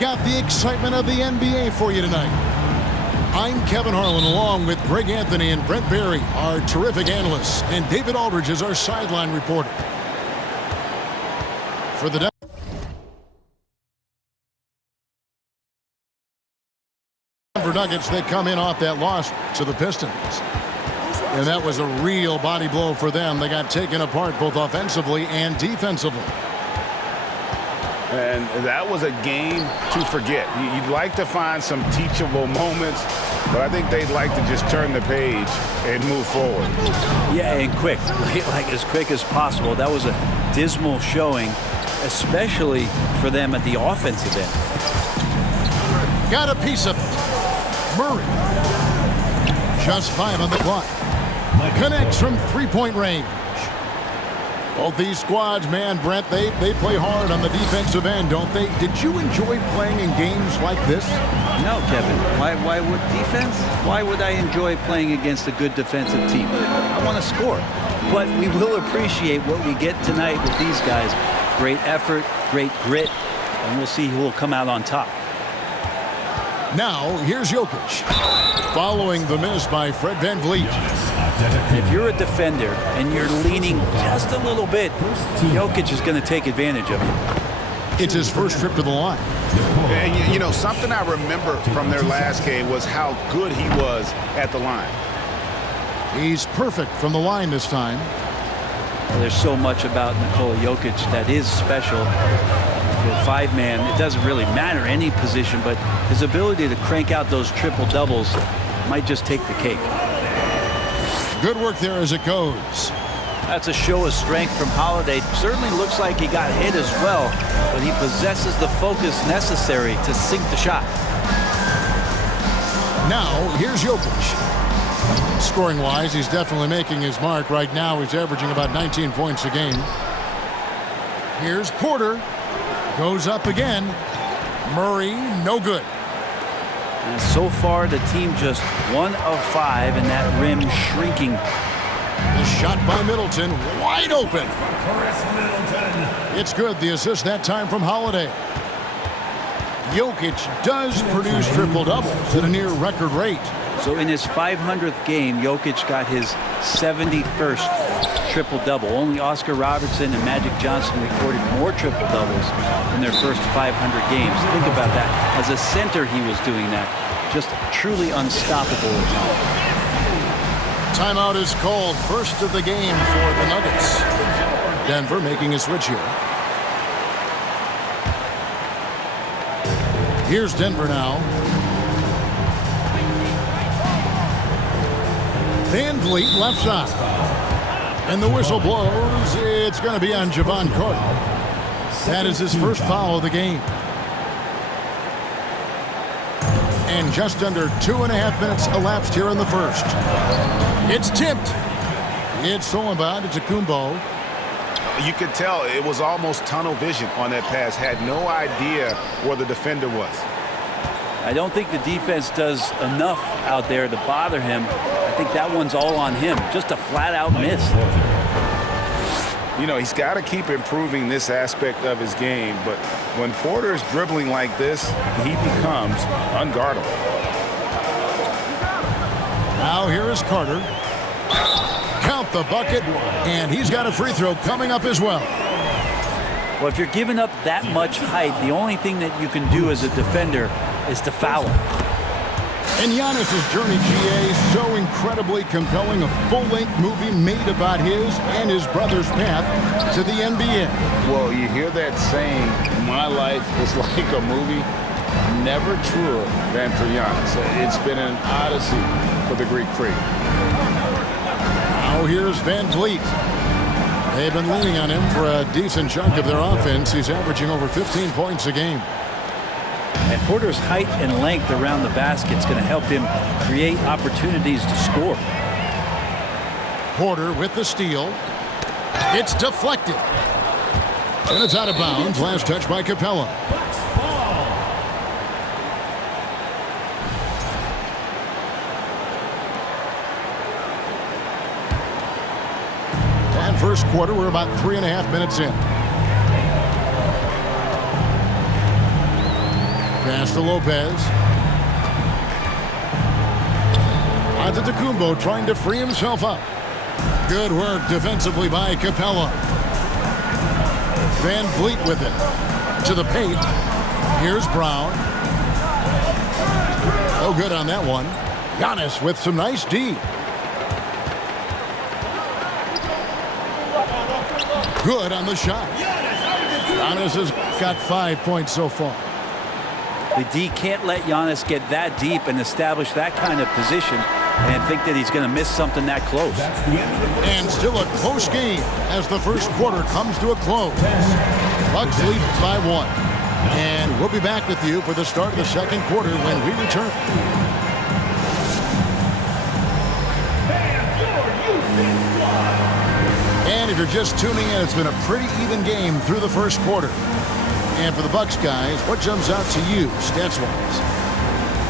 got the excitement of the NBA for you tonight. I'm Kevin Harlan, along with Greg Anthony and Brent Barry, our terrific analysts, and David Aldridge is our sideline reporter. For the Denver Nuggets, they come in off that loss to the Pistons. And that was a real body blow for them. They got taken apart both offensively and defensively. And that was a game to forget. You'd like to find some teachable moments, but I think they'd like to just turn the page and move forward. Yeah, and quick, like as quick as possible. That was a dismal showing, especially for them at the offensive end. Got a piece of it. Murray. Just 5 on the clock. Connects from three-point range. Both these squads, man, Brent, they play hard on the defensive end, don't they? Did you enjoy playing in games like this? No, Kevin. Why would defense? Why would I enjoy playing against a good defensive team? I want to score. But we will appreciate what we get tonight with these guys. Great effort, great grit, and we'll see who will come out on top. Now, here's Jokic. Following the miss by Fred VanVleet. If you're a defender and you're leaning just a little bit, Jokic is going to take advantage of it. It's his first trip to the line. And, you know, something I remember from their last game was how good he was at the line. He's perfect from the line this time. Well, there's so much about Nikola Jokic that is special. For a five-man, it doesn't really matter any position, but his ability to crank out those triple-doubles might just take the cake. Good work there as it goes. That's a show of strength from Holiday. Certainly looks like he got hit as well, but he possesses the focus necessary to sink the shot. Now, here's Jokic. Scoring-wise, he's definitely making his mark. Right now, he's averaging about 19 points a game. Here's Porter. Goes up again. Murray, no good. And so far, the team just 1 of 5, and that rim shrinking. The shot by Middleton, wide open. It's good. The assist that time from Holiday. Jokic does produce triple-doubles at a near record rate. So in his 500th game, Jokic got his 71st triple-double. Only Oscar Robertson and Magic Johnson recorded more triple-doubles in their first 500 games. Think about that. As a center, he was doing that. Just truly unstoppable at times. Timeout is called. First of the game for the Nuggets. Denver making a switch here. Here's Denver now. VanVleet left side. And the whistle blows. It's going to be on Jevon Carter. That is his first foul of the game. And just under 2.5 minutes elapsed here in the first. It's tipped. It's stolen by Antetokounmpo. You could tell it was almost tunnel vision on that pass. Had no idea where the defender was. I don't think the defense does enough out there to bother him. I think that one's all on him. Just a flat-out miss. You know, he's got to keep improving this aspect of his game, but when Porter's dribbling like this, he becomes unguardable. Now here is Carter. Count the bucket, and he's got a free throw coming up as well. Well, if you're giving up that much height, the only thing that you can do as a defender is to foul him. And Giannis's journey, GA, so incredibly compelling. A full-length movie made about his and his brother's path to the NBA. Well, you hear that saying, my life is like a movie. Never truer than for Giannis. It's been an odyssey for the Greek freak. Now here's VanVleet. They've been leaning on him for a decent chunk of their offense. He's averaging over 15 points a game. And Porter's height and length around the basket is going to help him create opportunities to score. Porter with the steal. It's deflected. And it's out of bounds. Last touch by Capella. And first quarter, we're about 3.5 minutes in. Pass to Lopez. Antetokounmpo trying to free himself up. Good work defensively by Capella. Van Vliet with it. To the paint. Here's Brown. Oh, good on that one. Giannis with some nice D. Good on the shot. Giannis has got 5 points so far. The D can't let Giannis get that deep and establish that kind of position and think that he's going to miss something that close. And still a close game as the first quarter comes to a close. Bucks lead by 1. And we'll be back with you for the start of the second quarter when we return. And if you're just tuning in, it's been a pretty even game through the first quarter. And for the Bucks guys, what jumps out to you stats-wise?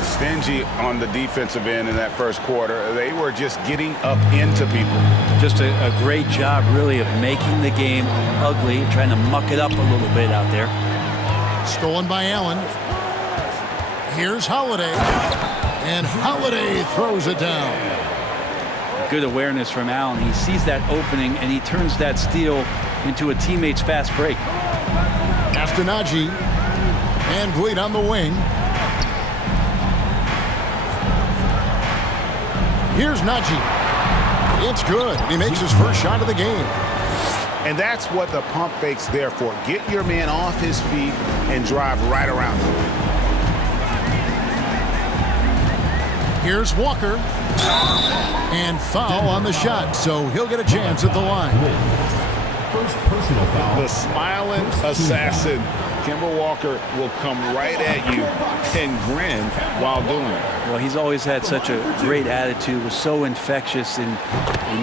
Stingy on the defensive end in that first quarter. They were just getting up into people. Just a great job, really, of making the game ugly, trying to muck it up a little bit out there. Stolen by Allen. Here's Holiday. And Holiday throws it down. Good awareness from Allen. He sees that opening, and he turns that steal into a teammate's fast break. Castanagi. And Vliet on the wing. Here's Nagy. It's good. He makes his first shot of the game. And that's what the pump fake's there for. Get your man off his feet and drive right around him. Here's Walker. And foul on the shot, so he'll get a chance at the line. First personal foul. The smiling assassin, Kemba Walker, will come right at you and grin while doing it. Well, he's always had such a great attitude, was so infectious in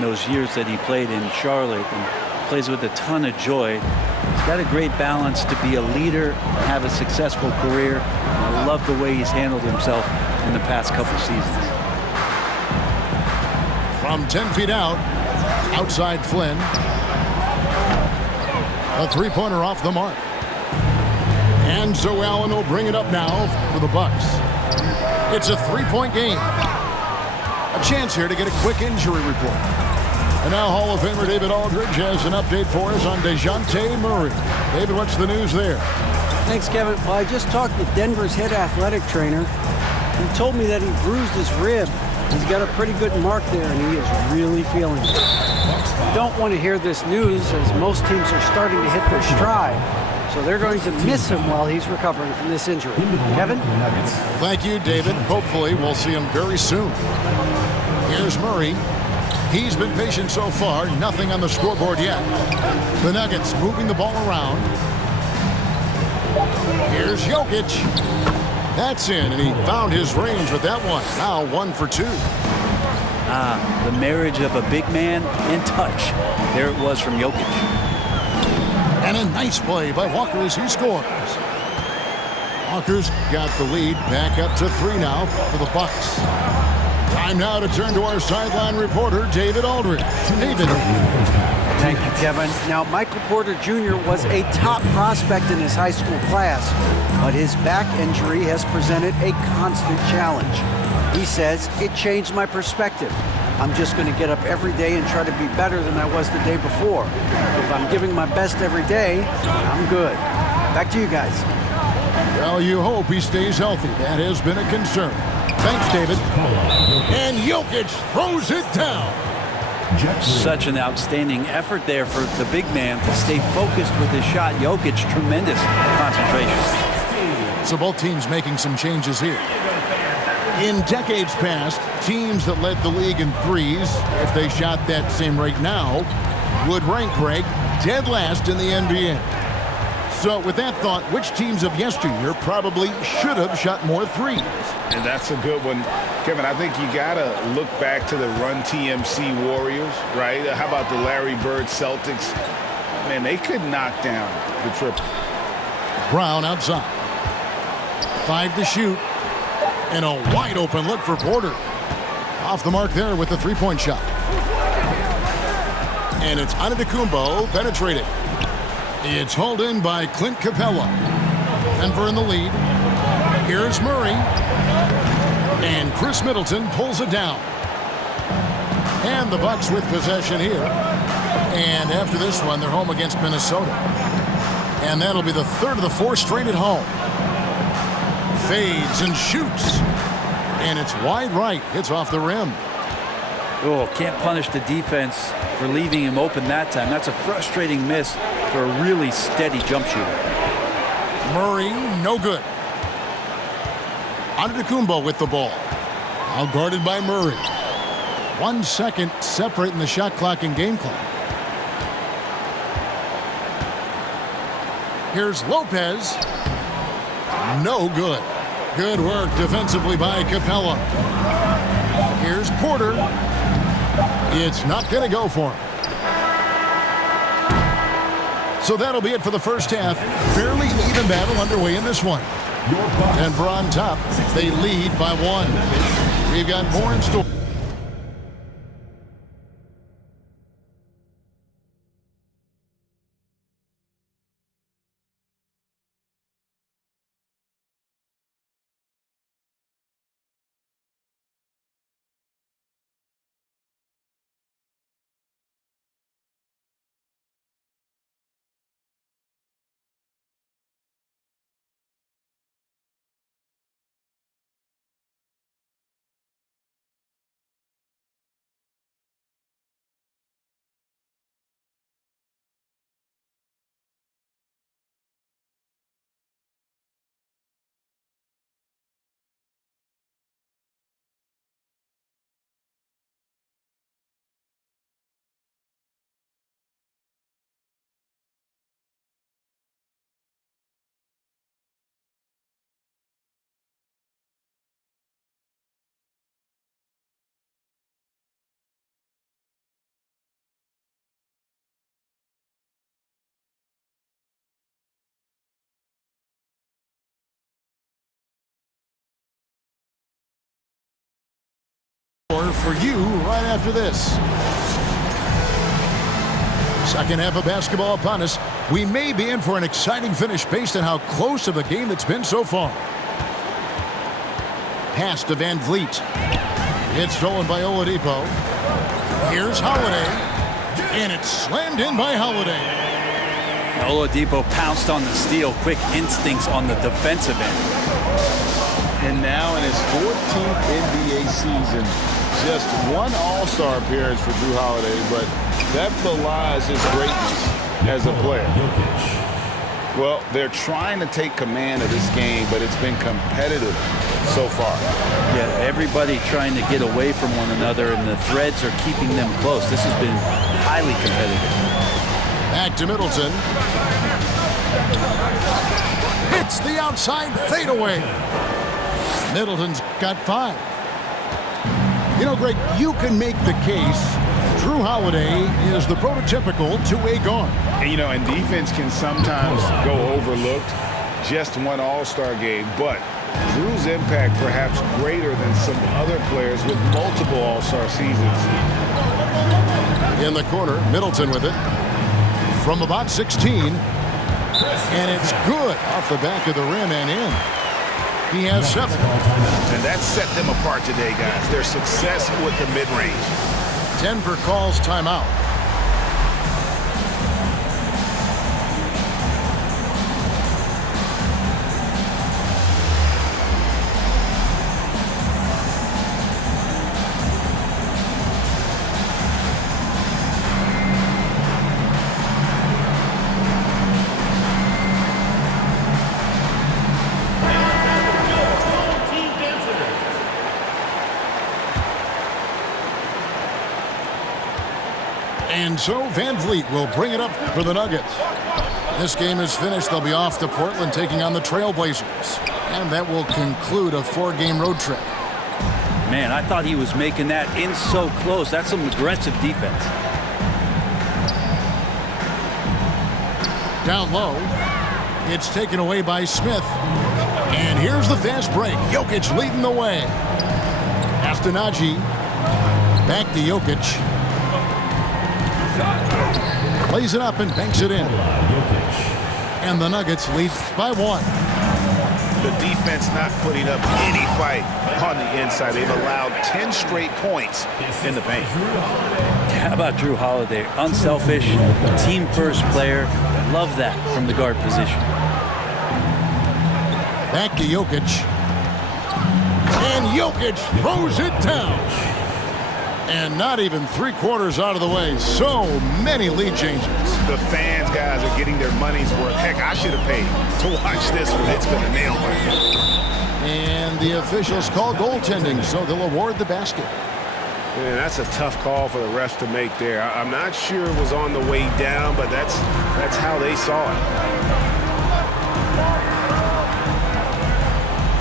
those years that he played in Charlotte, and plays with a ton of joy. He's got a great balance to be a leader and have a successful career. And I love the way he's handled himself in the past couple seasons. From 10 feet out, outside Flynn. A three-pointer off the mark. And so Allen will bring it up now for the Bucks. It's a three-point game. A chance here to get a quick injury report. And now Hall of Famer David Aldridge has an update for us on DeJounte Murray. David, what's the news there? Thanks, Kevin. Well, I just talked with Denver's head athletic trainer. He told me that he bruised his rib. He's got a pretty good mark there, and he is really feeling it. You don't want to hear this news, as most teams are starting to hit their stride. So they're going to miss him while he's recovering from this injury. Kevin? Thank you, David. Hopefully we'll see him very soon. Here's Murray. He's been patient so far. Nothing on the scoreboard yet. The Nuggets moving the ball around. Here's Jokic. That's in, and he found his range with that one. Now 1 for 2. The marriage of a big man and touch. There it was from Jokic. And a nice play by Walker as he scores. Walker's got the lead back up to 3 now for the Bucks. Time now to turn to our sideline reporter, David Aldridge. David. Thank you, Kevin. Now, Michael Porter Jr. was a top prospect in his high school class, but his back injury has presented a constant challenge. He says, it changed my perspective. I'm just going to get up every day and try to be better than I was the day before. If I'm giving my best every day, I'm good. Back to you guys. Well, you hope he stays healthy. That has been a concern. Thanks, David. And Jokic throws it down. Such an outstanding effort there for the big man to stay focused with his shot. Jokic, tremendous concentration. So both teams making some changes here. In decades past, teams that led the league in threes, if they shot that same rate now, would rank Greg dead last in the NBA. So with that thought, which teams of yesteryear probably should have shot more threes? And that's a good one. Kevin, I think you got to look back to the Run TMC Warriors, right? How about the Larry Bird Celtics? Man, they could knock down the triple. Brown outside. 5 to shoot. And a wide open look for Porter. Off the mark there with the three-point shot. And it's Antetokounmpo penetrating. It's hauled in by Clint Capella. Denver in the lead. Here's Murray. And Chris Middleton pulls it down. And the Bucks with possession here. And after this one, they're home against Minnesota. And that'll be the third of the four straight at home. Fades and shoots. And it's wide right. Hits off the rim. Oh, can't punish the defense for leaving him open that time. That's a frustrating miss for a really steady jump shooter. Murray, no good. Antetokounmpo with the ball. Now guarded by Murray. 1 second separating the shot clock and game clock. Here's Lopez. No good. Good work defensively by Capella. Here's Porter. It's not going to go for him. So that'll be it for the first half. Fairly even battle underway in this one. Denver on top. They lead by 1. We've got more in store. For you right after this. Second half of basketball upon us. We may be in for an exciting finish based on how close of a game it's been so far. Pass to Van Vliet. It's stolen by Oladipo. Here's Holiday. And it's slammed in by Holiday. Oladipo pounced on the steal. Quick instincts on the defensive end. And now in his 14th NBA season, just one All-Star appearance for Jrue Holiday, but that belies his greatness as a player. Well, they're trying to take command of this game, but it's been competitive so far. Yeah, everybody trying to get away from one another, and the threads are keeping them close. This has been highly competitive. Back to Middleton. Hits the outside fadeaway. Middleton's got 5. You know, Greg, you can make the case Jrue Holiday is the prototypical two-way guard. And, you know, and defense can sometimes go overlooked. Just one All-Star game, but Jrue's impact perhaps greater than some other players with multiple All-Star seasons. In the corner, Middleton with it. From about 16. And it's good off the back of the rim and in. He has 7. And that set them apart today, guys. Their success with the mid-range. Denver calls timeout. And so Van Vliet will bring it up for the Nuggets. This game is finished. They'll be off to Portland taking on the Trailblazers. And that will conclude a 4-game road trip. Man, I thought he was making that in so close. That's some aggressive defense. Down low. It's taken away by Smith. And here's the fast break. Jokic leading the way. Astonagi. Back to Jokic. Plays it up and banks it in. And the Nuggets lead by 1. the defense not putting up any fight on the inside. They've allowed 10 straight points in the paint. How about Drew Holiday? Unselfish, team-first player. Love that from the guard position. Back to Jokic. And Jokic throws it down. And not even 3/4 out of the way. So many lead changes. The fans, guys, are getting their money's worth. Heck, I should have paid to watch this one. It's been a nail biter. And the officials call goaltending, so they'll award the basket. Man, that's a tough call for the refs to make there. I'm not sure it was on the way down, but that's how they saw it.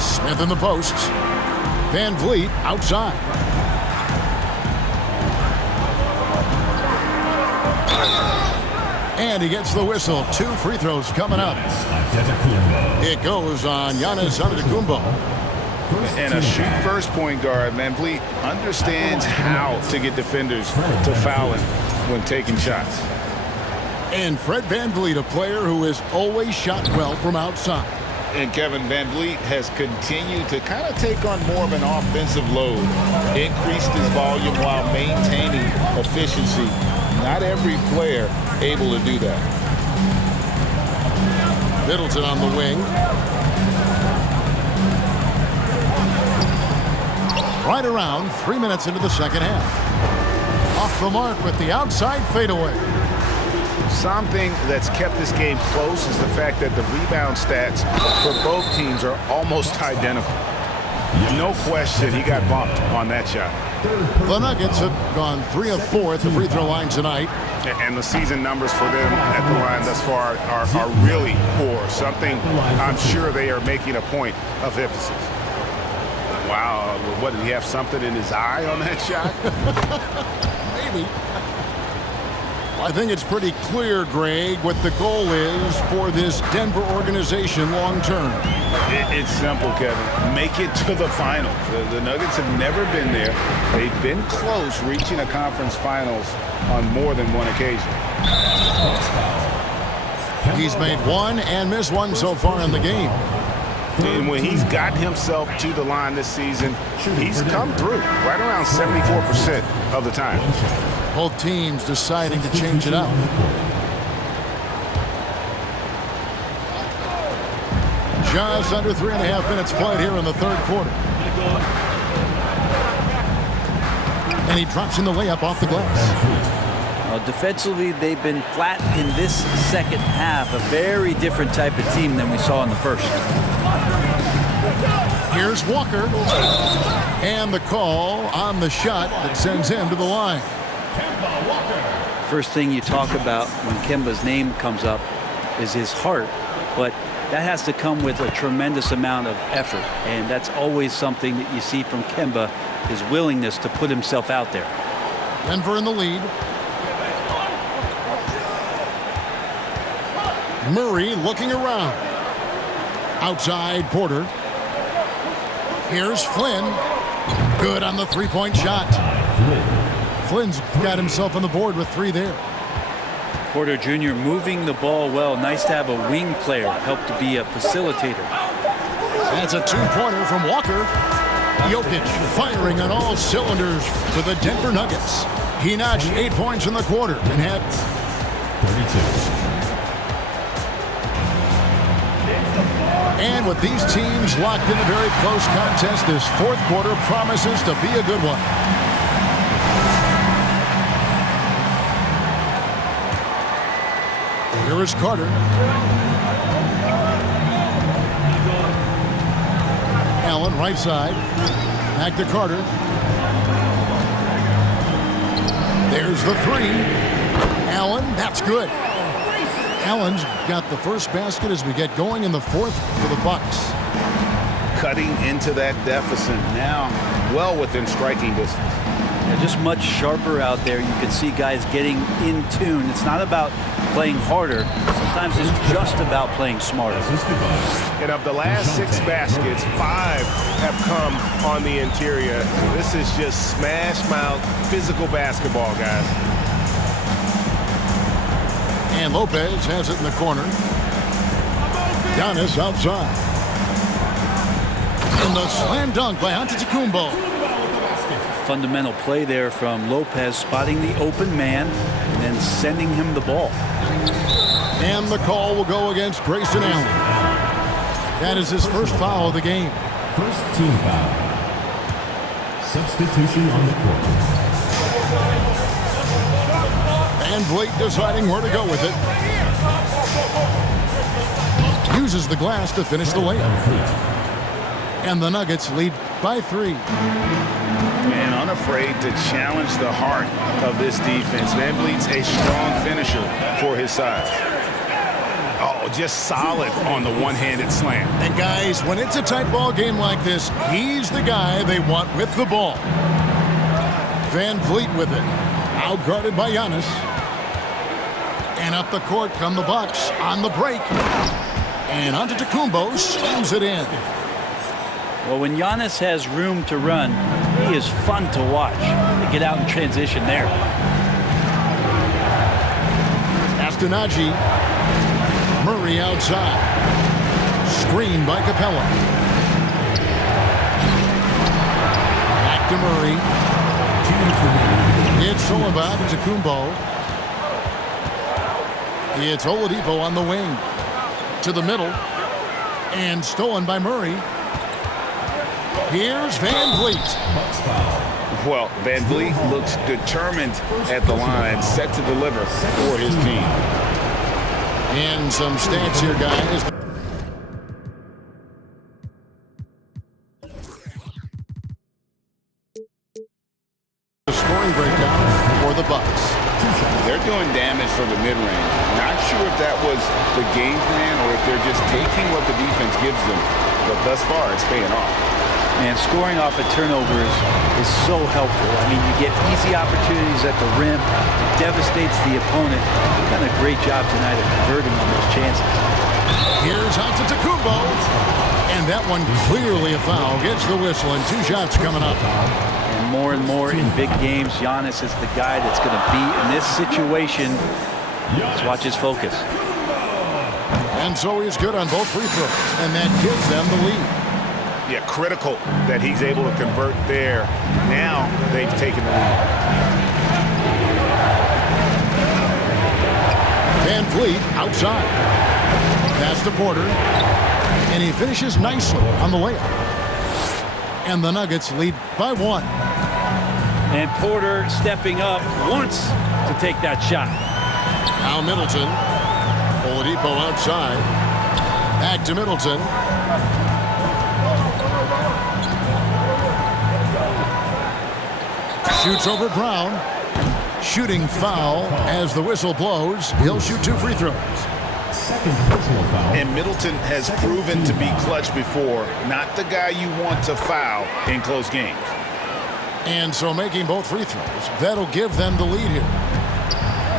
Smith in the posts. Van Vliet outside. And he gets the whistle. 2 free throws coming up. It goes on Giannis Antetokounmpo. And a shoot-first point guard, Van Vliet, understands how to get defenders to foul him when taking shots. And Fred Van Vliet, a player who has always shot well from outside. And Kevin, Van Vliet has continued to kind of take on more of an offensive load, increased his volume while maintaining efficiency. Not every player able to do that. Middleton on the wing. Right around 3 minutes into the second half. Off the mark with the outside fadeaway. Something that's kept this game close is the fact that the rebound stats for both teams are almost identical. No question he got bumped on that shot. The Nuggets have gone 3 of 4 at the free throw line tonight. And the season numbers for them at the line thus far are really poor. Something I'm sure they are making a point of emphasis. Wow, what, did he have something in his eye on that shot? Maybe. I think it's pretty clear, Greg, what the goal is for this Denver organization long term. It's simple, Kevin. Make it to the finals. The Nuggets have never been there. They've been close reaching a conference finals on more than one occasion. He's made one and missed one so far in the game. And when he's gotten himself to the line this season, he's come through right around 74% of the time. Both teams deciding to change it up. Just under 3.5 minutes played here in the third quarter. And he drops in the layup off the glass. Well, defensively, they've been flat in this second half. A very different type of team than we saw in the first. Here's Walker. And the call on the shot that sends him to the line. First thing you talk about when Kemba's name comes up is his heart, but that has to come with a tremendous amount of effort, and that's always something that you see from Kemba, his willingness to put himself out there. Denver in the lead. Murray looking around. Outside Porter. Here's Flynn. Good on the three-point shot. Flynn's got himself on the board with 3 there. Porter Jr. moving the ball well. Nice to have a wing player help to be a facilitator. That's a 2-pointer from Walker. Jokic firing on all cylinders for the Denver Nuggets. He notched 8 points in the quarter and had 32. And with these teams locked in a very close contest, this fourth quarter promises to be a good one. Here is Carter. Allen right side. Back to Carter. There's the 3. Allen, that's good. Allen's got the first basket as we get going in the fourth for the Bucks. Cutting into that deficit now, well within striking distance. They're just much sharper out there. You can see guys getting in tune. It's not about playing harder. Sometimes it's just about playing smarter. And of the last 6 baskets, 5 have come on the interior. This is just smash mouth physical basketball, guys. And Lopez has it in the corner. Giannis outside. And the slam dunk by Antetokounmpo. Fundamental play there from Lopez, spotting the open man and then sending him the ball. And the call will go against Grayson Allen. That is his first foul of the game. First team foul. Substitution on the court. Van Vliet deciding where to go with it. Uses the glass to finish the layup. And the Nuggets lead by 3. And unafraid to challenge the heart of this defense. Van Vliet's a strong finisher for his size. Oh, just solid on the one-handed slam. And guys, when it's a tight ball game like this, he's the guy they want with the ball. Van Vliet with it. Now guarded by Giannis. And up the court come the Bucks on the break. And Antetokounmpo slams it in. Well, when Giannis has room to run, he is fun to watch. They get out in transition there. Astonagi. Murray outside. Screen by Capella. Back to Murray. It's Solomon to Kumbo. It's Oladipo on the wing. To the middle. And stolen by Murray. Here's Van Vliet. Well, Van Vliet looks determined at the line, set to deliver for his team. And some stats here, guys. The scoring breakdown for the Bucks. They're doing damage from the mid-range. Not sure if that was the game plan or if they're just taking what the defense gives them. But thus far, it's paying off. And scoring off of turnovers is so helpful. I mean, you get easy opportunities at the rim. It devastates the opponent. They've done a great job tonight of converting on those chances. Here's Antetokounmpo. And that one clearly a foul. Gets the whistle and 2 shots coming up. And more in big games, Giannis is the guy that's going to be in this situation. Let's watch his focus. And so he's good on both free throws. And that gives them the lead. Yeah, critical that he's able to convert there. Now they've taken the lead. Van Vliet outside. Pass to Porter. And he finishes nicely on the layup. And the Nuggets lead by 1. And Porter stepping up wants to take that shot. Now Middleton. Oladipo outside. Back to Middleton. Shoots over Brown. Shooting foul as the whistle blows. He'll shoot 2 free throws. Second personal foul. And Middleton has proven to be clutch before. Not the guy you want to foul in close games. And so making both free throws, that'll give them the lead here.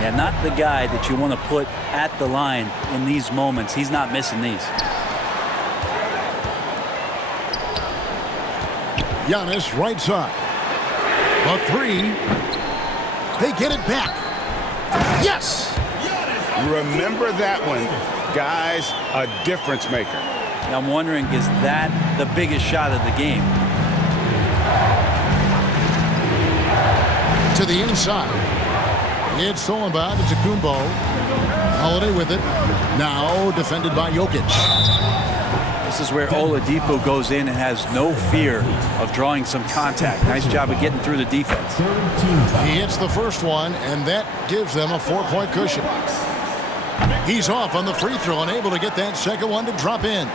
Yeah, not the guy that you want to put at the line in these moments. He's not missing these. Giannis right side. A 3. They get it back. Yes! Remember that one. Guys, a difference maker. I'm wondering, is that the biggest shot of the game? To the inside. It's stolen by Antetokounmpo. Holiday with it. Now defended by Jokic. This is where Oladipo goes in and has no fear of drawing some contact. Nice job of getting through the defense. He hits the first one, and that gives them a 4-point cushion. He's off on the free throw and able to get that second one to drop in.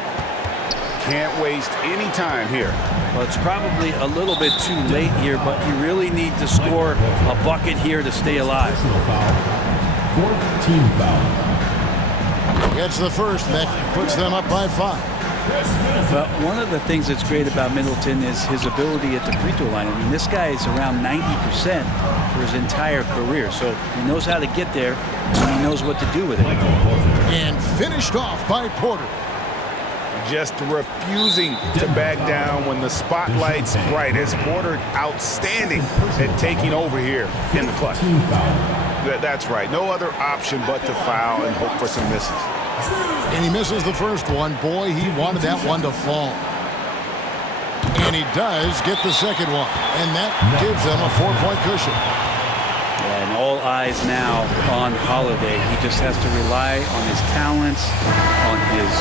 Can't waste any time here. Well, it's probably a little bit too late here, but you really need to score a bucket here to stay alive. Fourth team foul. Gets the first, and that puts them up by 5. But one of the things that's great about Middleton is his ability at the free throw line. I mean, this guy is around 90% for his entire career, so he knows how to get there, and he knows what to do with it. And finished off by Porter. Just refusing to back down when the spotlight's brightest. Porter outstanding at taking over here in the clutch. That's right. No other option but to foul and hope for some misses. And he misses the first one. Boy, he wanted that one to fall. And he does get the second one. And that gives them a 4-point cushion. And all eyes now on Holiday. He just has to rely on his talents, on his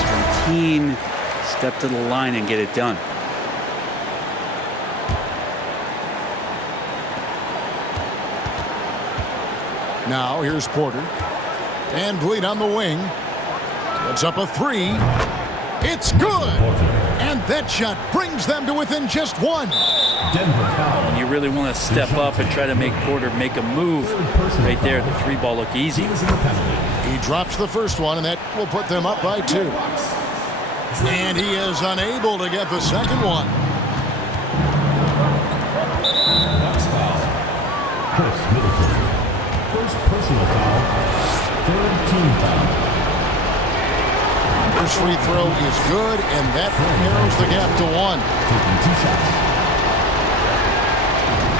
routine, step to the line and get it done. Now here's Porter. And Vliet on the wing. Puts up a three. It's good. And that shot brings them to within just one. Denver foul. And you really want to step up and try to make Porter make a move right there. The three ball look easy. He drops the first one, and that will put them up by 2. And he is unable to get the second one. Next foul. Chris Middleton. First personal foul. Third team foul. First free throw is good, and that narrows the gap to 1. Taking 2 shots.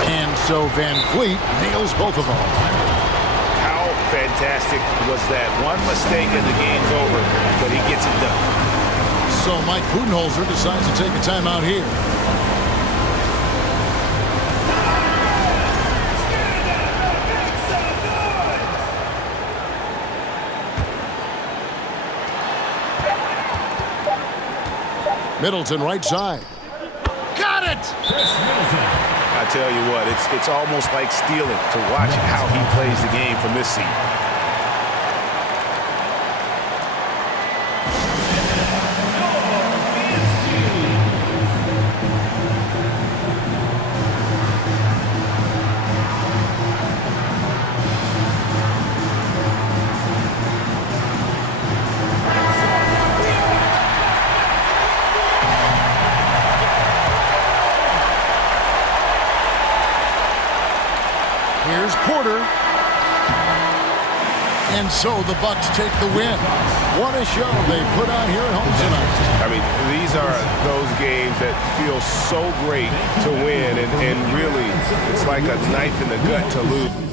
And so Van Vliet nails both of them. How fantastic was that? One mistake and the game's over, but he gets it done. So Mike Budenholzer decides to take a timeout here. Middleton right side. Got it! I tell you what, it's almost like stealing to watch how he plays the game from this seat. Here's Porter. And so the Bucks take the win. What a show they put on here at home tonight. I mean, these are those games that feel so great to win, and really, it's like a knife in the gut to lose.